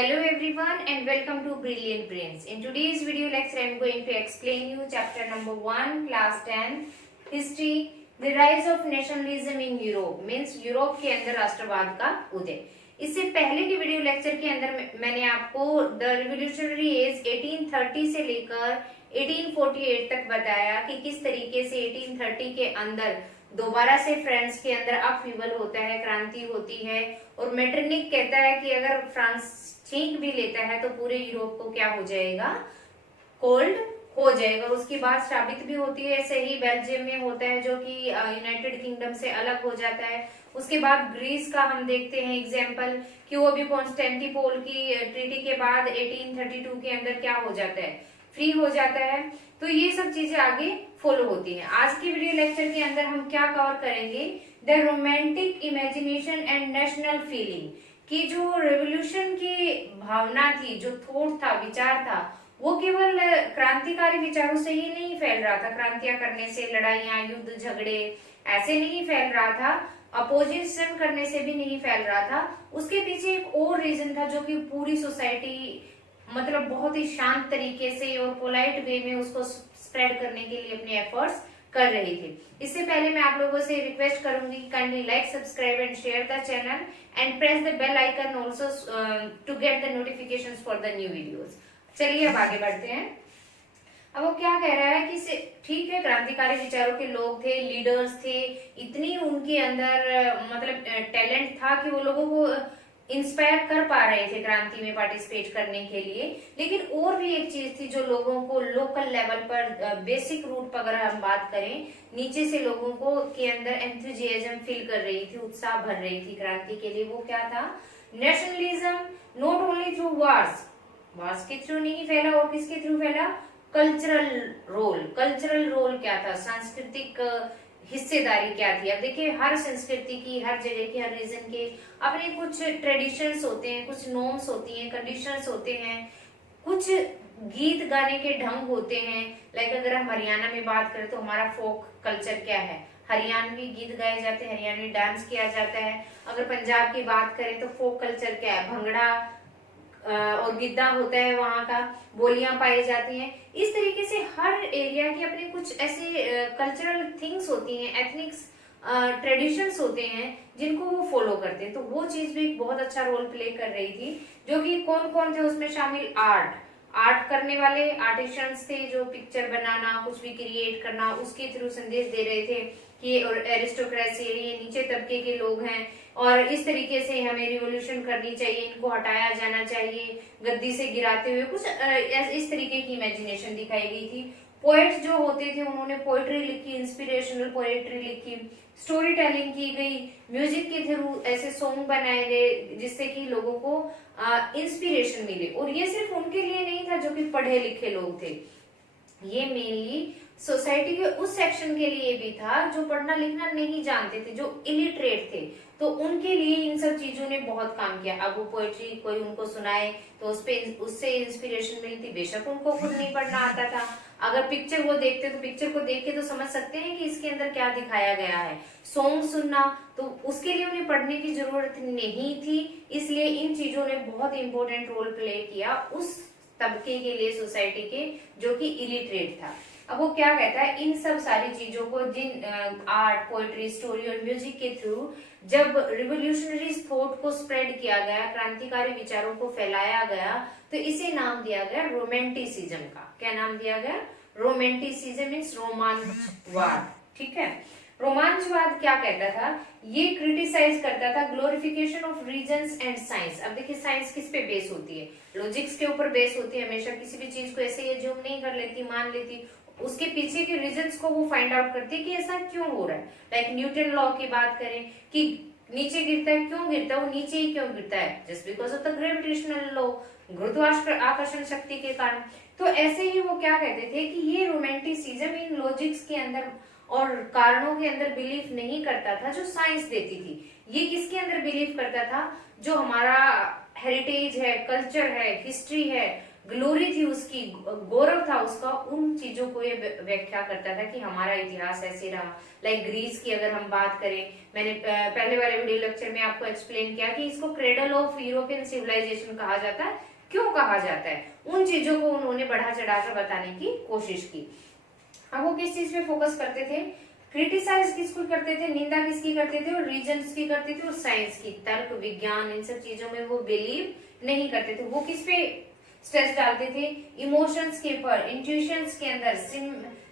Hello everyone and welcome to Brilliant Brains. In today's video lecture I am going to explain you chapter number 1 class 10 history the rise of nationalism in Europe means Europe के अंदर राष्ट्रवाद का उदय। इससे पहले के video lecture के अंदर मैंने आपको द रिवोल्यूशनरी एज 1830 से लेकर 1848 तक बताया कि किस तरीके से 1830 के अंदर दोबारा से फ्रांस के अंदर अपहीवल होता है, क्रांति होती है और मेटरनिक कहता है कि अगर फ्रांस छींक भी लेता है तो पूरे यूरोप को क्या हो जाएगा, कोल्ड हो जाएगा। उसकी बात साबित भी होती है, ऐसे ही बेल्जियम में होता है जो कि यूनाइटेड किंगडम से अलग हो जाता है। उसके बाद ग्रीस का हम देखते हैं एग्जाम्पल कि वो भी कॉन्स्टेंटिनोपल की ट्रीटी के बाद 1832 के अंदर क्या हो जाता है, फ्री हो जाता है। तो ये सब चीजें आगे फॉलो होती हैं। आज की वीडियो लेक्चर के अंदर हम क्या कवर करेंगे, the romantic imagination and national feeling की जो रेवोल्यूशन की भावना थी, जो थॉट था, विचार था, वो केवल क्रांतिकारी विचारों से ही नहीं फैल रहा था, क्रांतियां करने से, लड़ाइयां, युद्ध, झगड़े ऐसे नहीं फैल रहा था, अपोजिशन करने से भी नहीं फैल रहा था। उसके पीछे एक और रीजन था जो कि पूरी सोसाइटी मतलब बहुत ही शांत तरीके से और पोलाइट वे में उसको स्प्रेड करने के लिए अपने एफर्ट्स कर रही थी। इससे पहले मैं आप लोगों से रिक्वेस्ट करूंगी kindly like, subscribe and share the channel and press the bell icon also to get the notifications for the new videos. चलिए अब आगे बढ़ते हैं। अब वो क्या कह रहा है कि ठीक है, क्रांतिकारी विचारों के लोग थे, लीडर्स थे, इतनी उनके अंदर मतलब टैलेंट था कि वो लोगों को इंस्पायर कर पा रहे थे क्रांति में पार्टिसिपेट करने के लिए। लेकिन और भी एक चीज थी जो लोगों को लोकल लेवल पर, बेसिक रूट पर अगर हम बात करें, नीचे से लोगों को के अंदर एंथुजियाज्म फील कर रही थी, उत्साह भर रही थी क्रांति के लिए। वो क्या था, nationalism not only through wars के थ्रू नहीं फैला और किसके थ्रू फैला, कल्चरल रोल क्या था, सांस्कृतिक हिस्सेदारी क्या थी। अब देखिए हर संस्कृति की, हर जगह की, हर रीजन के अपने कुछ ट्रेडिशंस होते हैं, कुछ नॉर्म्स होती हैं, कंडीशंस होते हैं, कुछ गीत गाने के ढंग होते हैं। लाइक अगर हम हरियाणा में बात करें तो हमारा फोक कल्चर क्या है, हरियाणवी गीत गाए जाते हैं, हरियाणवी डांस किया जाता है। अगर पंजाब की बात करें तो फोक कल्चर क्या है, भंगड़ा और गिद्दा होता है, वहां का बोलियां पाई जाती हैं। इस तरीके से हर एरिया की अपनी कुछ ऐसे कल्चरल थिंग्स होती हैं, एथनिक्स ट्रेडिशंस होते हैं जिनको वो फॉलो करते हैं। तो वो चीज भी बहुत अच्छा रोल प्ले कर रही थी। जो कि कौन कौन थे उसमें शामिल, आर्ट करने वाले आर्टिशियंस थे जो पिक्चर बनाना, कुछ भी क्रिएट करना, उसके थ्रू संदेश दे रहे थे कि एरिस्टोक्रेसी, ये नीचे तबके के लोग हैं और इस तरीके से हमें रिवोल्यूशन करनी चाहिए, इनको हटाया जाना चाहिए, गद्दी से गिराते हुए कुछ इस तरीके की इमेजिनेशन दिखाई गई थी। पोएट्स जो होते थे उन्होंने पोएट्री लिखी, इंस्पिरेशनल पोएट्री लिखी, स्टोरी टेलिंग की गई, म्यूजिक के थ्रू ऐसे सॉन्ग बनाए गए जिससे कि लोगों को इंस्पिरेशन मिले। और ये सिर्फ उनके लिए नहीं था जो कि पढ़े लिखे लोग थे, ये मेनली सोसाइटी के उस सेक्शन के लिए भी था जो पढ़ना लिखना नहीं जानते थे, जो इलिटरेट थे। तो उनके लिए इन सब चीजों ने बहुत काम किया। अब वो पोएट्री कोई उनको सुनाए तो उससे इंस्पिरेशन मिलती, बेशक उनको खुद नहीं पढ़ना आता था। अगर पिक्चर वो देखते तो पिक्चर को देख के तो समझ सकते हैं कि इसके अंदर क्या दिखाया गया है। सॉन्ग सुनना तो उसके लिए उन्हें पढ़ने की जरूरत नहीं थी। इसलिए इन चीजों ने बहुत इंपॉर्टेंट रोल प्ले किया उस तबके के लिए सोसाइटी के जो कि इलिटरेट था। अब वो क्या कहता है, इन सब सारी चीजों को जिन आर्ट, पोएट्री, स्टोरी और म्यूजिक के थ्रू जब रिवोल्यूशनरी थॉट को स्प्रेड किया गया, क्रांतिकारी विचारों को फैलाया गया, तो इसे नाम दिया गया रोमांटिसिज्म का। क्या नाम दिया गया, रोमांटिसिज्म मीन्स रोमांचवाद। ठीक है, रोमांचवाद क्या कहता था, ये क्रिटिसाइज करता था glorification of reasons and science. अब देखिए साइंस किस पे बेस होती है, लॉजिक्स के ऊपर बेस होती है। हमेशा किसी भी चीज को ऐसे एज्यूम नहीं कर लेती, मान लेती, उसके पीछे के रीजंस को वो फाइंड आउट करती है कि ऐसा क्यों हो रहा है। लाइक न्यूटन लॉ की बात करें कि नीचे गिरता है, क्यों गिरता है, वो नीचे ही क्यों गिरता है, just because of the gravitational law, गुरुत्वाकर्षण शक्ति के कारण। तो ऐसे ही वो क्या कहते थे कि ये रोमांटिसिज्म इन लॉजिक्स के अंदर और कारणों के अंदर बिलीव नहीं करता था जो साइंस देती थी। ये किसके अंदर बिलीव करता था, जो हमारा हेरिटेज है, कल्चर है, हिस्ट्री है, ग्लोरी थी उसकी, गौरव था उसका, उन चीजों को ये व्याख्या करता था कि हमारा इतिहास ऐसे रहा। लाइक ग्रीस की अगर हम बात करें, मैंने पहले वाले वीडियो लेक्चर में आपको एक्सप्लेन किया कि इसको क्रेडल ऑफ यूरोपियन सिविलाइजेशन कहा जाता है। क्यों कहा जाता है, उन चीजों को उन्होंने बढ़ा चढ़ाकर बताने की कोशिश की। अब वो किस चीज पे फोकस करते थे, क्रिटिसाइज किसको करते थे, निंदा किसकी करते थे, और रीजन्स की करते थे, और साइंस की, तर्क विज्ञान इन सब चीजों में वो बिलीव नहीं करते थे। वो किस पे स्ट्रेस डालते थे, इमोशंस के ऊपर, इंट्यूशंस के अंदर,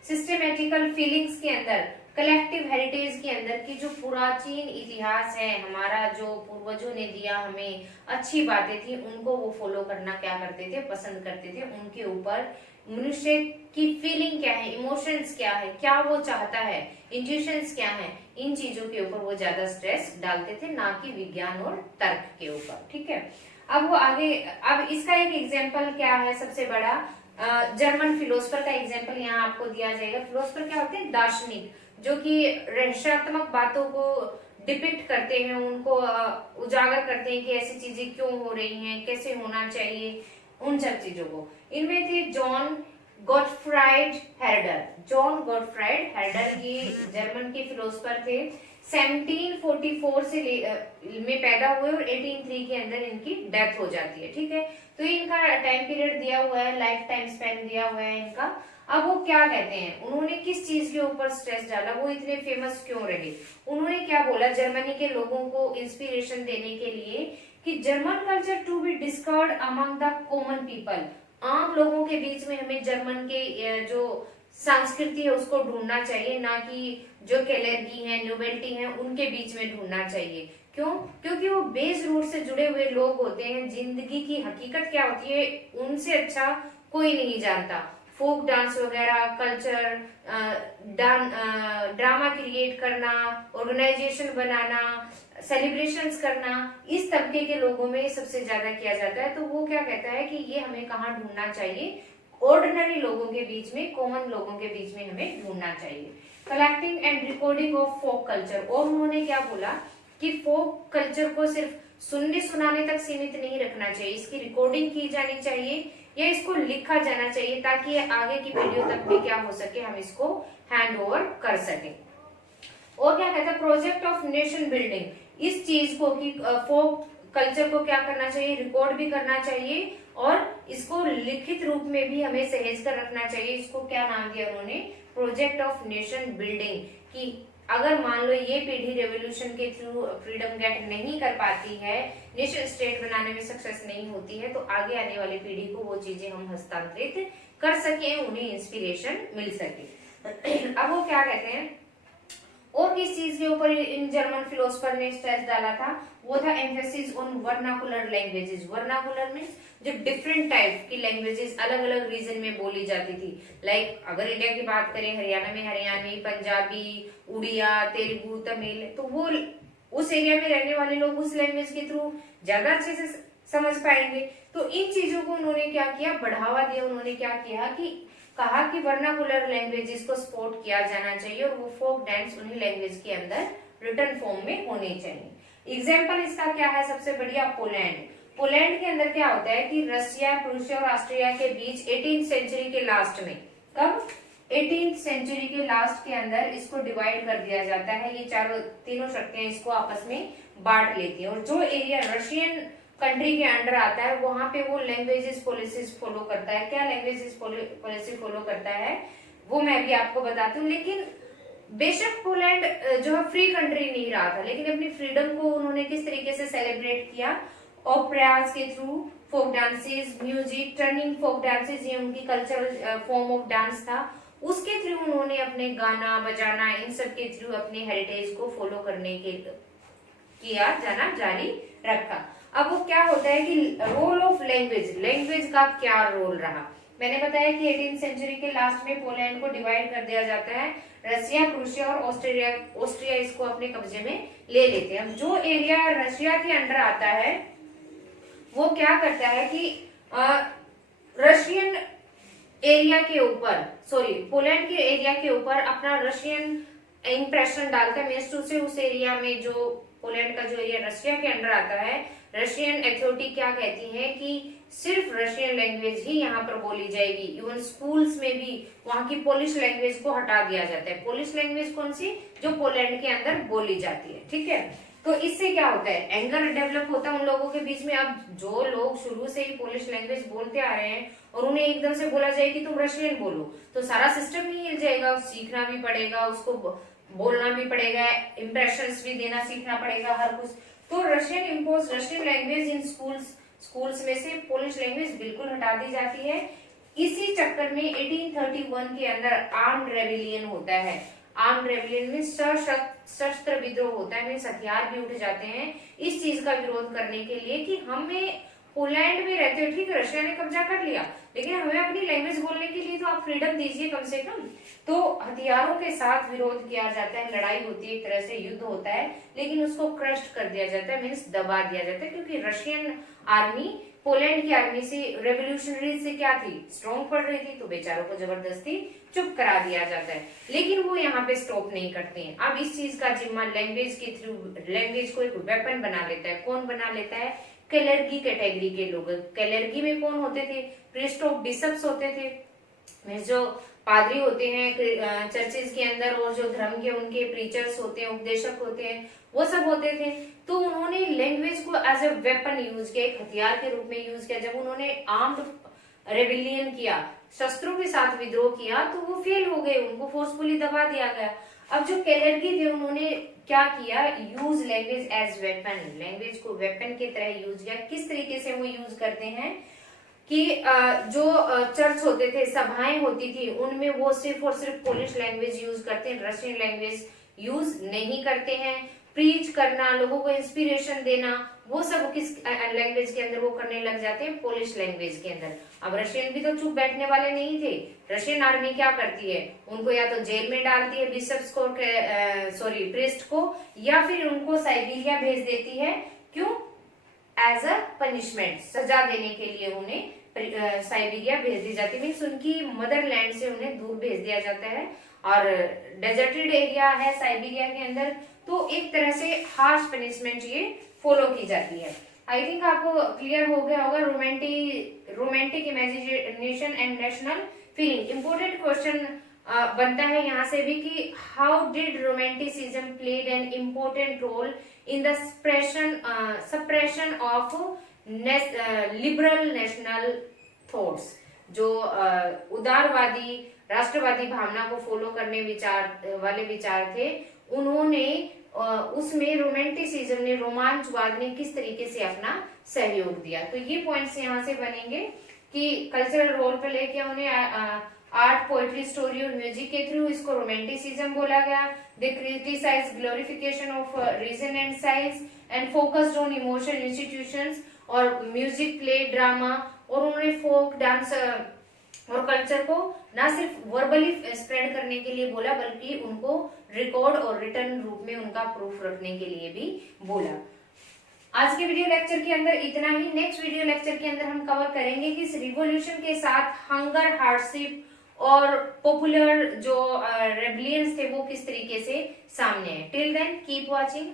सिस्टमेटिकल फीलिंग्स के अंदर, कलेक्टिव हेरिटेज के अंदर की जो प्राचीन इतिहास है हमारा, जो पूर्वजों ने दिया हमें अच्छी बातें थी, उनको वो फॉलो करना क्या करते थे, पसंद करते थे। उनके ऊपर मनुष्य की फीलिंग क्या है, इमोशंस क्या है, क्या वो चाहता है, इंट्यूशंस क्या है, इन चीजों के ऊपर वो ज्यादा स्ट्रेस डालते थे, ना कि विज्ञान और तर्क के ऊपर। ठीक है, अब वो आगे, अब इसका एक एग्जाम्पल क्या है सबसे बड़ा, जर्मन फिलोसफर का एग्जाम्पल यहाँ आपको दिया जाएगा। फिलोसफर क्या होते हैं, दार्शनिक, जो कि रहस्यात्मक बातों को डिपिक्ट करते हैं, उनको उजागर करते हैं कि ऐसी चीजें क्यों हो रही हैं, कैसे होना चाहिए, उन सब चीजों को। इनमें थे जॉन गॉटफ्राइड हेर्डर। जॉन गॉटफ्राइड हेर्डर ये जर्मन के फिलोसफर थे। 1744 से में पैदा हुए और 1803 के अंदर इनकी डेथ हो जाती है। ठीक है, तो इनका टाइम पीरियड दिया हुआ है, लाइफ टाइम स्पेन दिया हुआ है इनका। अब वो क्या कहते हैं, उन्होंने किस चीज के ऊपर स्ट्रेस डाला, वो इतने फेमस क्यों रहे, उन्होंने क्या बोला जर्मनी के लोगों को इंस्पिरेशन देने के लिए कि German culture to be discovered among the common people. आम लोगों के बीच में हमें जर्मन के जो संस्कृति है उसको ढूंढना चाहिए, ना कि जो कैलेर्गी है, नोबेल्टी है, उनके बीच में ढूंढना चाहिए। क्यों, क्योंकि वो बेस रूट से जुड़े हुए लोग होते हैं, जिंदगी की हकीकत क्या होती है उनसे अच्छा कोई नहीं जानता। फोक डांस वगैरह, कल्चर, ड्रामा क्रिएट करना, ऑर्गेनाइजेशन बनाना, सेलिब्रेशंस करना, इस तबके के लोगों में सबसे ज्यादा किया जाता है। तो वो क्या कहता है कि ये हमें कहाँ ढूंढना चाहिए, ऑर्डिनरी लोगों के बीच में, कॉमन लोगों के बीच में हमें ढूंढना चाहिए। Collecting and recording of folk culture, और उन्होंने क्या बोला कि फोक कल्चर को सिर्फ सुनने सुनाने तक सीमित नहीं रखना चाहिए, इसकी रिकॉर्डिंग की जानी चाहिए या इसको लिखा जाना चाहिए, ताकि आगे की पीढ़ियों तक भी क्या हो सके, हम इसको हैंड ओवर कर सके। और क्या कहता है, प्रोजेक्ट ऑफ नेशन बिल्डिंग, इस चीज को कि फोक कल्चर को क्या करना चाहिए, रिकॉर्ड भी करना चाहिए और इसको लिखित रूप में भी हमें सहेज कर रखना चाहिए। इसको क्या नाम दिया उन्होंने, प्रोजेक्ट ऑफ नेशन बिल्डिंग। कि अगर मान लो ये पीढ़ी रेवोल्यूशन के थ्रू फ्रीडम गेट नहीं कर पाती है, नेशन स्टेट बनाने में सक्सेस नहीं होती है, तो आगे आने वाली पीढ़ी को वो चीजें हम हस्तांतरित कर सके, उन्हें इंस्पिरेशन मिल सके। अब वो क्या कहते हैं, और किस चीज के ऊपर इन जर्मन फिलोसफर ने स्ट्रेस डाला था, वो था emphasis on vernacular languages. Vernacular means जो डिफरेंट टाइप की लैंग्वेजेस अलग अलग रीजन में बोली जाती थी। लाइक अगर इंडिया की बात करें, हरियाणा में हरियाणवी, पंजाबी, उड़िया, तेलुगु, तमिल, तो वो उस एरिया में रहने वाले लोग उस लैंग्वेज के थ्रू ज्यादा अच्छे से समझ पाएंगे। तो इन चीजों को उन्होंने क्या किया, बढ़ावा दिया। उन्होंने क्या किया कि कहा कि वर्नाकुलर लैंग्वेजेस को सपोर्ट किया जाना चाहिए और वो फोक डांस उन्हीं लैंग्वेज के अंदर रिटन फॉर्म में होने चाहिए। एग्जाम्पल इसका क्या है, सबसे बढ़िया पोलैंड। पोलैंड के अंदर क्या होता है कि रशिया, प्रूसिया और ऑस्ट्रिया के बीच 18th सेंचुरी के लास्ट में, कब, 18th सेंचुरी के लास्ट के अंदर इसको डिवाइड कर दिया जाता है। ये तीनों शक्तियां इसको आपस में बांट लेती हैं और जो एरिया रशियन कंट्री के अंडर आता है वहां पे वो लैंग्वेजेस पॉलिसीज फॉलो करता है। क्या लैंग्वेजेस पॉलिसी फॉलो करता है वो मैं भी आपको बताती हूँ। लेकिन बेशक पोलैंड जो है फ्री कंट्री नहीं रहा था, लेकिन अपनी फ्रीडम को उन्होंने किस तरीके से सेलिब्रेट किया, ओपेरास के through, folk dances, music, turning folk dances, ये उनकी कल्चरल फॉर्म ऑफ डांस था। उसके थ्रू उन्होंने अपने गाना बजाना इन सब के थ्रू अपने हेरिटेज को फॉलो करने के किया जाना जारी रखा। अब वो क्या होता है कि रोल ऑफ लैंग्वेज, लैंग्वेज का क्या रोल रहा, मैंने बताया कि 18th सेंचुरी के लास्ट में पोलैंड को डिवाइड कर दिया जाता है। रशिया, प्रूसिया और ऑस्ट्रिया इसको अपने कब्जे में ले लेते हैं। जो एरिया रशिया के अंडर आता है वो क्या करता है कि रशियन एरिया के ऊपर, सॉरी पोलैंड के एरिया के ऊपर अपना रशियन इंप्रेशन डालता है। मेस्टू से उस एरिया में जो पोलैंड का जो एरिया रशिया के अंडर आता है, रशियन अथॉरिटी क्या कहती है कि सिर्फ रशियन लैंग्वेज ही यहाँ पर बोली जाएगी। इवन स्कूल्स में भी वहाँ की पोलिश लैंग्वेज को हटा दिया जाता है। पोलिश लैंग्वेज कौन सी? जो पोलैंड के अंदर बोली जाती है, ठीक है। तो इससे क्या होता है, एंगर डेवलप होता है उन लोगों के बीच में। अब जो लोग शुरू से ही पोलिश लैंग्वेज बोलते आ रहे हैं और उन्हें एकदम से बोला जाए कि तुम रशियन बोलो, तो सारा सिस्टम ही हिल जाएगा। सीखना भी पड़ेगा, उसको बोलना भी पड़ेगा, इंप्रेशंस भी देना सीखना पड़ेगा, हर कुछ। तो Russian impose Russian language in schools में से पोलिश लैंग्वेज बिल्कुल हटा दी जाती है। इसी चक्कर में 1831 के अंदर आर्म्ड रेबिलियन होता है। आर्म्ड रेबिलियन में सशस्त्र विद्रोह होता है, मीन्स हथियार भी उठ जाते हैं इस चीज का विरोध करने के लिए कि हमें पोलैंड में रहते हो, ठीक है रशिया ने कब्जा कर लिया, लेकिन हमें अपनी लैंग्वेज बोलने के लिए तो आप फ्रीडम दीजिए कम से कम। तो हथियारों के साथ विरोध किया जाता है, लड़ाई होती है, एक तरह से युद्ध होता है, लेकिन उसको क्रश कर दिया जाता है, मीन्स दबा दिया जाता है, क्योंकि रशियन आर्मी पोलैंड की आर्मी से, रेवोल्यूशनरी से क्या थी, स्ट्रॉन्ग पड़ रही थी, तो बेचारों को जबरदस्ती चुप करा दिया जाता है। लेकिन वो यहाँ पे स्टॉप नहीं करते हैं। अब इस चीज का जिम्मा लैंग्वेज के थ्रू, लैंग्वेज को एक वेपन बना लेता है। कौन बना लेता है? क्लेर्गी कैटेगरी के लोग। क्लेर्गी में कौन होते थे? प्रीस्ट ऑफ बिशप्स होते थे, जो पादरी होते हैं चर्चेज के अंदर, और जो धर्म के उनके प्रीचर्स होते हैं, उपदेशक होते हैं, वो सब होते थे। तो उन्होंने लैंग्वेज को एज ए वेपन यूज किया, एक हथियार के रूप में यूज किया। जब उन्होंने आर्म्ड रेबिलियन किया, शस्त्रों के साथ विद्रोह किया, तो वो फेल हो गए, उनको फोर्सफुली दबा दिया गया। अब जो क्लेर्गी थे उन्होंने क्या किया? Use language as weapon, language को वेपन की तरह यूज किया। किस तरीके से वो यूज करते हैं कि जो चर्च होते थे, सभाएं होती थी, उनमें वो सिर्फ और सिर्फ पोलिश लैंग्वेज यूज करते हैं, रशियन लैंग्वेज यूज नहीं करते हैं। प्रीच करना, लोगों को इंस्पिरेशन देना, वो सब किस लैंग्वेज के अंदर वो करने लग जाते हैं? पोलिश लैंग्वेज के अंदर। अब रशियन भी तो चुप बैठने वाले नहीं थे। रशियन आर्मी क्या करती है? उनको या तो जेल में डालती है, बिशप्स को, प्रीस्ट को, या फिर उनको साइबेरिया भेज देती है। क्यों? एज अ पनिशमेंट, सजा देने के लिए उन्हें साइबेरिया भेज दी जाती है, मीन्स उनकी मदरलैंड से उन्हें दूर भेज दिया जाता है। और डेजर्टेड एरिया है साइबेरिया के अंदर, तो एक तरह से हार्श पनिशमेंट ये फॉलो की जाती है। आई थिंक आपको क्लियर हो गया होगा। Romantic imagination and national feeling, important question बनता है यहाँ से भी कि how did romanticism played an important role in the suppression of liberal national thoughts. जो उदारवादी राष्ट्रवादी भावना को फॉलो करने वाले विचार थे, उन्होंने उसमें रोमांटिसिज्म ने, रोमांचवाद ने किस तरीके से अपना सहयोग दिया। तो ये पॉइंट्स यहाँ से बनेंगे कि कल्चरल रोल प्ले किया उन्हें आर्ट, पोएट्री, स्टोरी और म्यूजिक के थ्रू, इसको रोमांटिसिज्म बोला गया। They criticize glorification of reason and science and focused on emotion institutions, और म्यूजिक, प्ले, ड्रामा, और उन्होंने फोक डांस और कल्चर को ना सिर्फ वर्बली स्प्रेड करने के लिए बोला, बल्कि उनको रिकॉर्ड और रिटर्न रूप में उनका प्रूफ रखने के लिए भी बोला। आज के वीडियो लेक्चर के अंदर इतना ही। नेक्स्ट वीडियो लेक्चर के अंदर हम कवर करेंगे कि इस रिवॉल्यूशन के साथ हंगर, हार्डशिप और पॉपुलर जो रेबलियंस थे वो किस तरीके से सामने है। Till then keep watching.